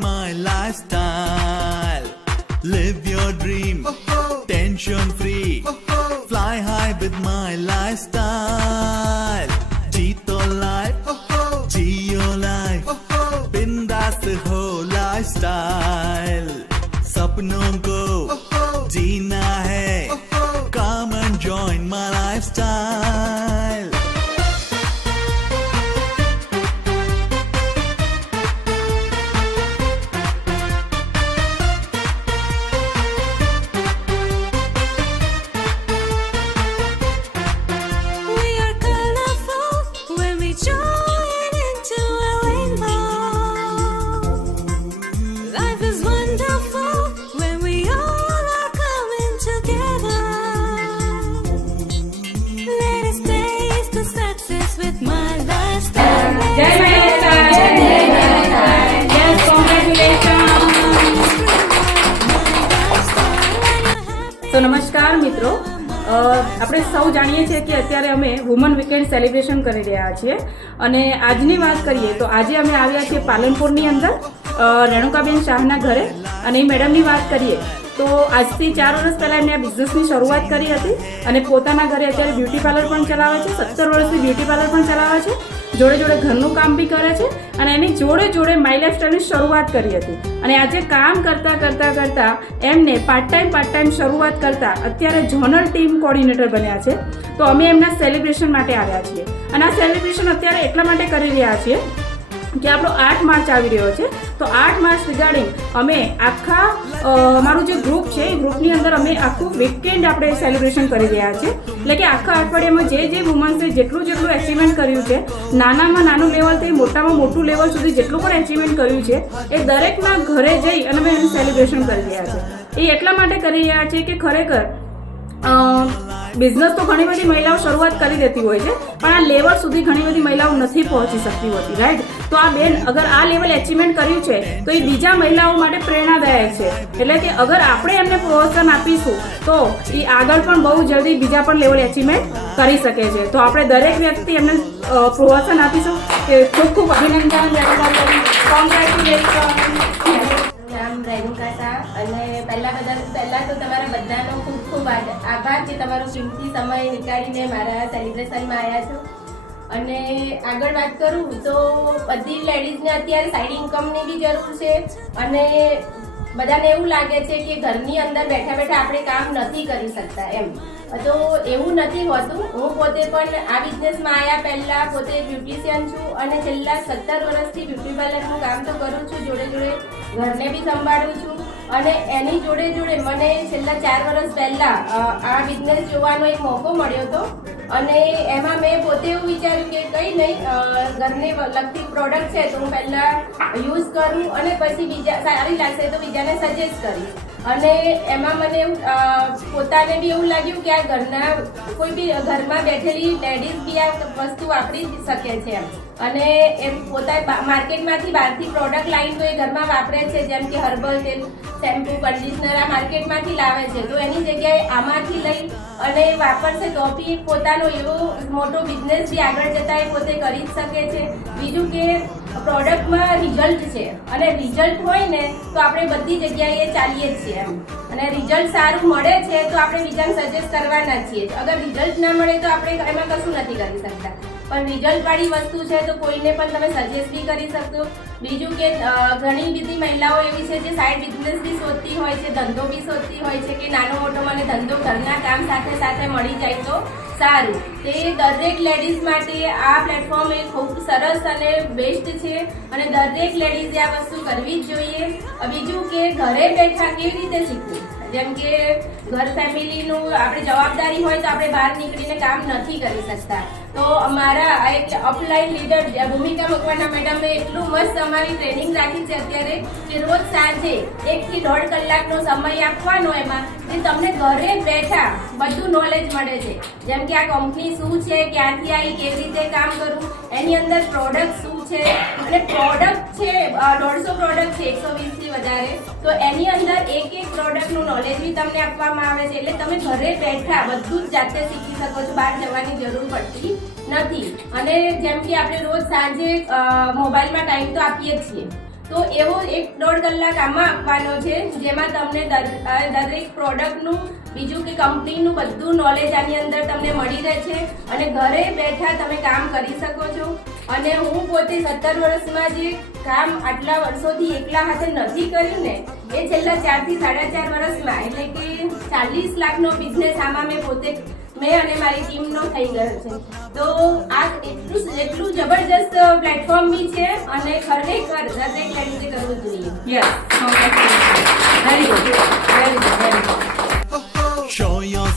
my lifestyle. Live your dream, tension free. Fly high with my lifestyle. Jeeto life, Geo life. Bindaas ho lifestyle. सपनों को जीना है. Come and join my lifestyle. તો નમસ્કાર મિત્રો, આપણે સૌ જાણીએ છીએ કે અત્યારે અમે વુમન વીકેન્ડ સેલિબ્રેશન કરી રહ્યા છીએ અને આજની વાત કરીએ તો આજે અમે આવ્યા છીએ પાલનપુરની અંદર રેણુકાબેન શાહના ઘરે. અને એ મેડમની વાત કરીએ તો આજથી 4 વર્ષ પહેલાં એમને આ બિઝનેસની શરૂઆત કરી હતી અને પોતાના ઘરે અત્યારે બ્યુટી પાર્લર પણ ચલાવે છે. 17 વર્ષથી બ્યુટી પાર્લર પણ ચલાવે છે, જોડે જોડે ઘરનું કામ બી કરે છે અને એની જોડે જોડે માય લાઈફસ્ટાઈલની શરૂઆત કરી હતી. અને આજે કામ કરતાં એમને પાર્ટ ટાઈમ શરૂઆત કરતાં અત્યારે ઝોનલ ટીમ કોર્ડિનેટર બન્યા છે. તો અમે એમના સેલિબ્રેશન માટે આવ્યા છીએ અને આ સેલિબ્રેશન અત્યારે એટલા માટે કરી રહ્યા છીએ કે આપણો 8 માર્ચ આવી રહ્યો છે. તો 8 માર્ચ રિગાર્ડિંગ અમે આખા અમારું જે ગ્રુપ છે એ ગ્રુપની અંદર અમે આખું વીકેન્ડ આપણે સેલિબ્રેશન કરી રહ્યા છીએ. એટલે કે આખા અઠવાડિયામાં જે વુમન્સે જેટલું એચિવમેન્ટ કર્યું છે, નાનામાં નાનું લેવલથી મોટામાં મોટું લેવલ સુધી જેટલું પણ એચિવમેન્ટ કર્યું છે એ દરેકના ઘરે જઈ અને અમે એનું સેલિબ્રેશન કરી રહ્યા છીએ. એ એટલા માટે કરી રહ્યા છીએ કે ખરેખર બિઝનેસ તો ઘણી બધી મહિલાઓ શરૂઆત કરી દેતી હોય છે, પણ આ લેવલ સુધી ઘણી બધી મહિલાઓ નથી પહોંચી શકતી હોતી, રાઈટ? તો આ બેન અગર આ લેવલ એચિવમેન્ટ કર્યું છે તો એ બીજા મહિલાઓ માટે પ્રેરણાદાયક છે. એટલે કે અગર આપણે એમને પ્રોત્સાહન આપીશું તો એ આગળ પણ બહુ જલ્દી બીજા પણ લેવલ એચિવમેન્ટ કરી શકે છે. તો આપણે દરેક વ્યક્તિ એમને પ્રોત્સાહન આપીશું. કે ખૂબ ખૂબ અભિનંદન, રેણુકા શાહ. અને પહેલા તો તમારા બધાનો ખૂબ ખૂબ આભાર કે તમારો કિંમતી સમય નીકાળીને મારા સેલિબ્રેશનમાં આવ્યા છો. અને આગળ વાત કરું તો બધી લેડીઝને અત્યારે સાઈડ ઇન્કમની બી જરૂર છે અને બધાને એવું લાગે છે કે ઘરની અંદર બેઠા બેઠા આપણે કામ નથી કરી શકતા એમ. તો એવું નથી હોતું. હું પોતે પણ આ બિઝનેસમાં આવ્યા પહેલાં પોતે બ્યુટિશિયન છું અને છેલ્લા 17 વર્ષથી બ્યુટી પાર્લરનું કામ તો કરું છું, જોડે જોડે ઘરને બી સંભાળું છું. અને એની જોડે જોડે મને છેલ્લા 4 વર્ષ પહેલાં આ બિઝનેસ જોવાનો એક મોકો મળ્યો હતો અને એમાં મેં પોતે એવું વિચાર્યું કે કંઈ નહીં, ઘરને લગતી પ્રોડક્ટ છે તો હું પહેલાં યુઝ કરું અને પછી બીજા સારી લાગશે તો બીજાને સજેસ્ટ કરીશ. અને એમાં મને પોતાને બી એવું લાગ્યું કે આ ઘરના કોઈ બી ઘરમાં બેઠેલી લેડીઝ બી આ વસ્તુ વાપરી શકે છે એમ. અને એમ પોતા માર્કેટમાંથી બહારથી પ્રોડક્ટ લાવીને તો એ ઘરમાં વાપરે છે, જેમ કે હર્બલ તેલ, શેમ્પૂ, કન્ડિશનર આ માર્કેટમાંથી લાવે છે. તો એની જગ્યાએ આમાંથી લઈ અને વાપરશે તો બી પોતાનો એવો મોટો બિઝનેસ બી આગળ જતા એ પોતે કરી જ શકે છે. બીજું કે પ્રોડક્ટમાં રિઝલ્ટ છે અને રિઝલ્ટ હોય ને તો આપણે બધી જગ્યાએ ચાલીએ જ છીએ એમ. અને રિઝલ્ટ સારું મળે છે તો આપણે બીજાને સજેસ્ટ કરવાના છીએ. અગર રિઝલ્ટ ના મળે તો આપણે એમાં કશું નથી કરી શકતા. પણ રિઝલ્ટ વાળી વસ્તુ છે તો કોઈને પણ તમે સજેસ્ટ બી કરી શકશો. બીજું કે ઘણી બધી મહિલાઓ એવી છે જે સાઈડ બિઝનેસ બી શોધતી હોય છે, ધંધો બી શોધતી હોય છે કે નાનો મોટો મને ધંધો ઘરના કામ સાથે સાથે મળી જાય તો સારું. તે દરેક લેડીઝ માટે આ પ્લેટફોર્મ એ ખૂબ સરસ અને બેસ્ટ છે અને દરેક લેડીઝે આ વસ્તુ કરવી જ જોઈએ. બીજું કે ઘરે બેઠા કેવી રીતે શીખવું, જેમ કે ઘર ફેમિલીનું આપણે જવાબદારી હોય તો આપણે બહાર નીકળીને કામ નથી કરી શકતા. તો અમારા એક અપલાઈન લીડર ભૂમિકા મકવાણા મેડમે એટલું મસ્ત અમારી ટ્રેનિંગ રાખી છે અત્યારે કે રોજ સાંજે 1 થી 1.5 કલાકનો સમય આપવાનો એમાં જે તમને ઘરે બેઠા બધું નોલેજ મળે છે. જેમ કે આ કંપની શું છે, ક્યાંથી આવી, કેવી રીતે કામ કરવું, એની અંદર પ્રોડક્ટ શું છે અને પ્રોડક્ટ છે 150 પ્રોડક્ટ છે, 120 થી વધારે. તો એની અંદર એક પ્રોડક્ટનું નોલેજ બી તમને આપવામાં આવે છે. એટલે તમે ઘરે બેઠા બધું જ જાતે શીખી શકો છો, બહાર જવાની જરૂર પડતી નથી. અને જેમ કે આપણે રોજ સાંજે મોબાઈલમાં ટાઈમ તો આપીએ જ છીએ, તો એવો 1-1.5 કલાક આમાં આપવાનો છે, જેમાં તમને દરેક પ્રોડક્ટનું બીજું કે કંપનીનું બધું નોલેજ આની અંદર તમને મળી રહે છે અને ઘરે બેઠા તમે કામ કરી શકો છો. અને હું પોતે 17 વર્ષમાં જે કામ આટલા વર્ષોથી એકલા હાથે નથી કર્યું ને, એ છેલ્લા 4 થી 4.5 વર્ષમાં, એટલે કે 40 લાખનો બિઝનેસ આમાં મેં અને મારી ટીમનો થઈ ગયો છે. તો આ એટલું જબરજસ્ત પ્લેટફોર્મ બી છે અને ખરેખર દરેક લેડીઝે કરવું જોઈએ. Yes, very good, very good, very good. Show your